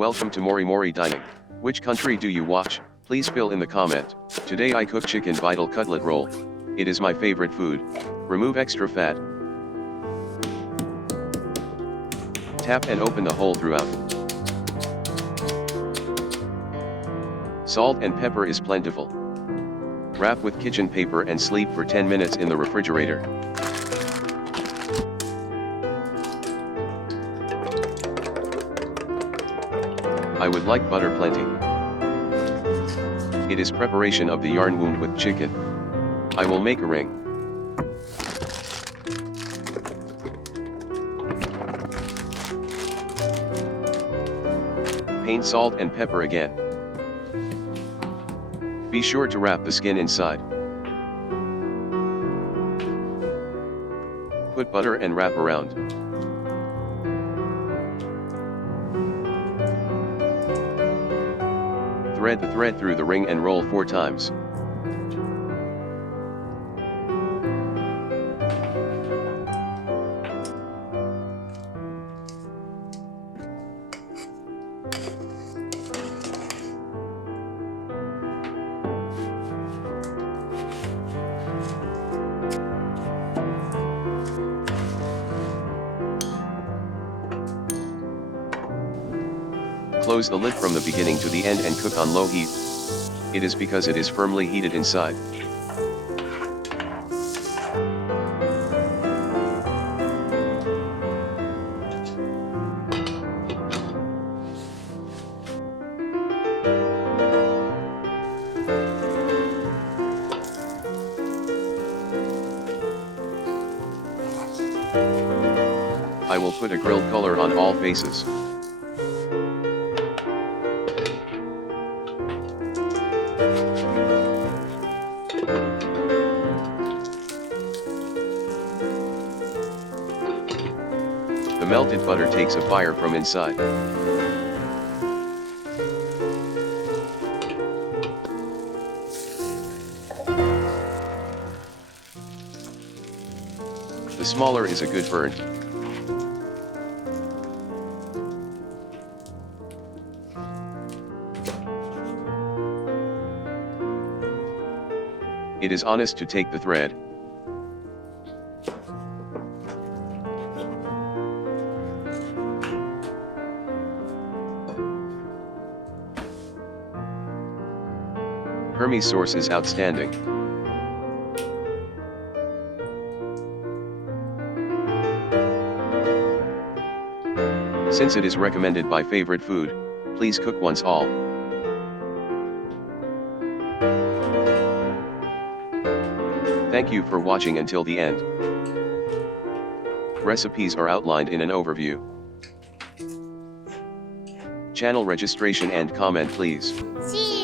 Welcome to Mori Mori Dining. Which country do you watch? Please fill in the comment. Today I cook chicken vital cutlet roll. It is my favorite food. Remove extra fat. Tap and open the hole throughout. Salt and pepper is plentiful. Wrap with kitchen paper and sleep for 10 minutes in the refrigerator. I would like butter plenty. It is preparation of the yarn wound with chicken. I will make a ring. Paint salt and pepper again. Be sure to wrap the skin inside. Put butter and wrap around. Thread the thread through the ring and roll 4 times. Close the lid from the beginning to the end and cook on low heat. It is because it is firmly heated inside. I will put a grilled color on all faces. The melted butter takes a fire from inside. The smaller is a good burn. It is honest to take the thread. Hermes sauce is outstanding. Since it is recommended by favorite food, please cook once all. Thank you for watching until the end. Recipes are outlined in an overview. Channel registration and comment please. See you.